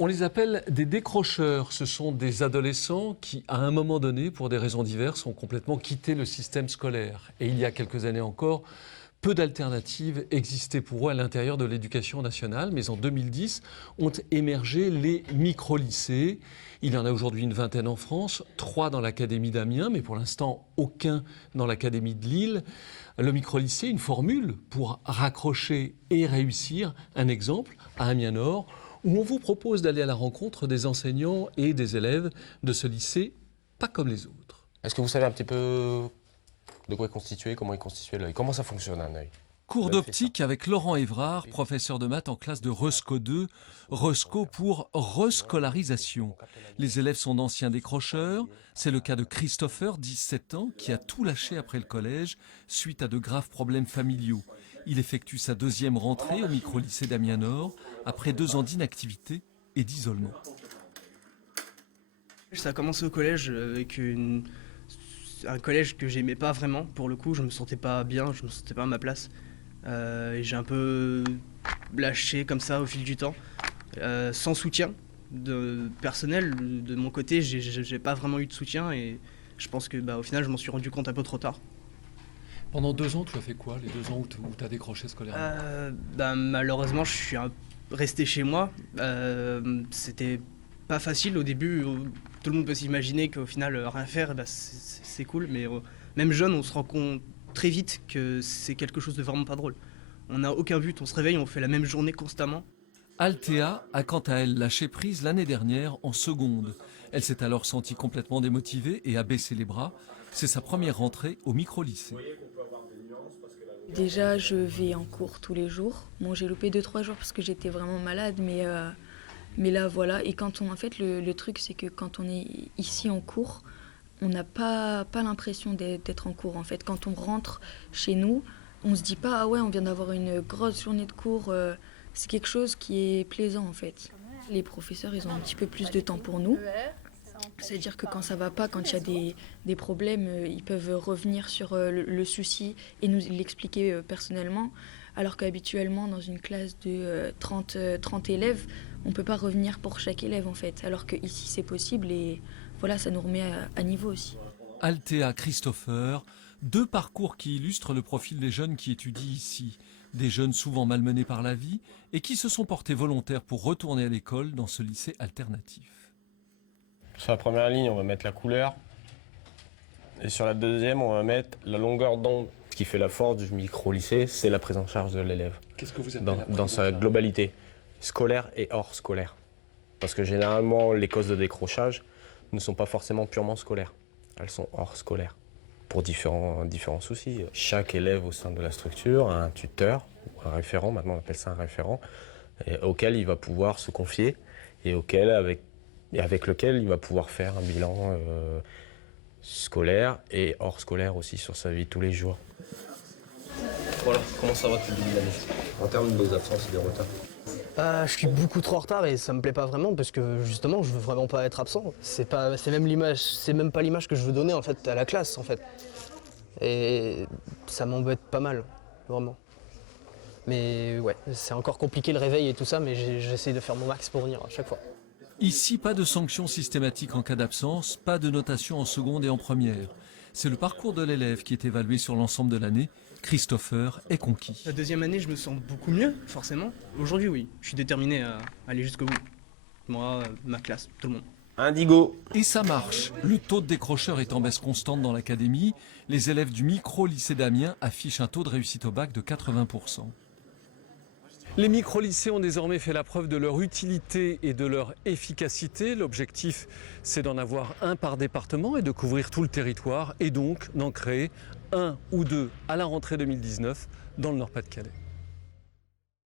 On les appelle des décrocheurs. Ce sont des adolescents qui, à un moment donné, pour des raisons diverses, ont complètement quitté le système scolaire. Et il y a quelques années encore, peu d'alternatives existaient pour eux à l'intérieur de l'éducation nationale. Mais en 2010, ont émergé les micro-lycées. Il y en a aujourd'hui une vingtaine en France, 3 dans l'académie d'Amiens, mais pour l'instant, aucun dans l'académie de Lille. Le micro-lycée, une formule pour raccrocher et réussir. Un exemple, à Amiens-Nord, où on vous propose d'aller à la rencontre des enseignants et des élèves de ce lycée, pas comme les autres. Est-ce que vous savez un petit peu de quoi est constitué, comment est constitué l'œil? Comment ça fonctionne un œil? Cours d'optique avec Laurent Évrard, professeur de maths en classe de Resco 2, Resco pour rescolarisation. Les élèves sont d'anciens décrocheurs. C'est le cas de Christopher, 17 ans, qui a tout lâché après le collège suite à de graves problèmes familiaux. Il effectue sa deuxième rentrée au micro-lycée d'Amiens-Nord après 2 ans d'inactivité et d'isolement. Ça a commencé au collège avec un collège que j'aimais pas vraiment. Pour le coup, je me sentais pas bien, je me sentais pas à ma place. Et j'ai un peu lâché comme ça au fil du temps, sans soutien personnel. De mon côté, j'ai pas vraiment eu de soutien et je pense que au final, je m'en suis rendu compte un peu trop tard. Pendant 2 ans, tu as fait quoi, les 2 ans où tu as décroché scolairement? Malheureusement, je suis resté chez moi. C'était pas facile au début. Tout le monde peut s'imaginer qu'au final, rien faire, c'est cool. Mais même jeune, on se rend compte très vite que c'est quelque chose de vraiment pas drôle. On n'a aucun but, on se réveille, on fait la même journée constamment. Althea a quant à elle lâché prise l'année dernière en seconde. Elle s'est alors sentie complètement démotivée et a baissé les bras. C'est sa première rentrée au micro-lycée. Déjà, je vais en cours tous les jours. Bon, j'ai loupé 2-3 jours parce que j'étais vraiment malade, mais là, voilà. Et en fait, le truc, c'est que quand on est ici en cours, on n'a pas l'impression d'être en cours. En fait, quand on rentre chez nous, on se dit pas, ah ouais, on vient d'avoir une grosse journée de cours. C'est quelque chose qui est plaisant, en fait. Les professeurs, ils ont un petit peu plus de temps pour nous. C'est-à-dire que quand ça va pas, quand il y a des problèmes, ils peuvent revenir sur le souci et nous l'expliquer personnellement. Alors qu'habituellement, dans une classe de 30 élèves, on ne peut pas revenir pour chaque élève en fait. Alors qu'ici, c'est possible et voilà, ça nous remet à niveau aussi. Althea, Christopher, 2 parcours qui illustrent le profil des jeunes qui étudient ici. Des jeunes souvent malmenés par la vie et qui se sont portés volontaires pour retourner à l'école dans ce lycée alternatif. Sur la première ligne, on va mettre la couleur. Et sur la deuxième, on va mettre la longueur d'onde. Ce qui fait la force du micro-lycée, c'est la prise en charge de l'élève. Qu'est-ce que vous appelez dans sa globalité, scolaire et hors scolaire. Parce que généralement, les causes de décrochage ne sont pas forcément purement scolaires. Elles sont hors scolaires, pour différents soucis. Chaque élève au sein de la structure a un tuteur, ou un référent, maintenant on appelle ça un référent, auquel il va pouvoir se confier et avec lequel il va pouvoir faire un bilan scolaire et hors scolaire aussi sur sa vie de tous les jours. Voilà, comment ça va depuis le début de l'année en termes des absences et des retards? Je suis beaucoup trop en retard et ça me plaît pas vraiment parce que justement, je veux vraiment pas être absent. C'est même pas l'image que je veux donner en fait à la classe en fait. Et ça m'embête pas mal, vraiment. Mais ouais, c'est encore compliqué le réveil et tout ça, mais j'essaie de faire mon max pour venir à chaque fois. Ici, pas de sanctions systématiques en cas d'absence, pas de notation en seconde et en première. C'est le parcours de l'élève qui est évalué sur l'ensemble de l'année. Christopher est conquis. La deuxième année, je me sens beaucoup mieux, forcément. Aujourd'hui, oui, je suis déterminé à aller jusqu'au bout. Moi, ma classe, tout le monde. Indigo. Et ça marche. Le taux de décrocheurs est en baisse constante dans l'académie. Les élèves du micro-lycée d'Amiens affichent un taux de réussite au bac de 80%. Les micro-lycées ont désormais fait la preuve de leur utilité et de leur efficacité. L'objectif, c'est d'en avoir un par département et de couvrir tout le territoire et donc d'en créer 1 ou 2 à la rentrée 2019 dans le Nord-Pas-de-Calais.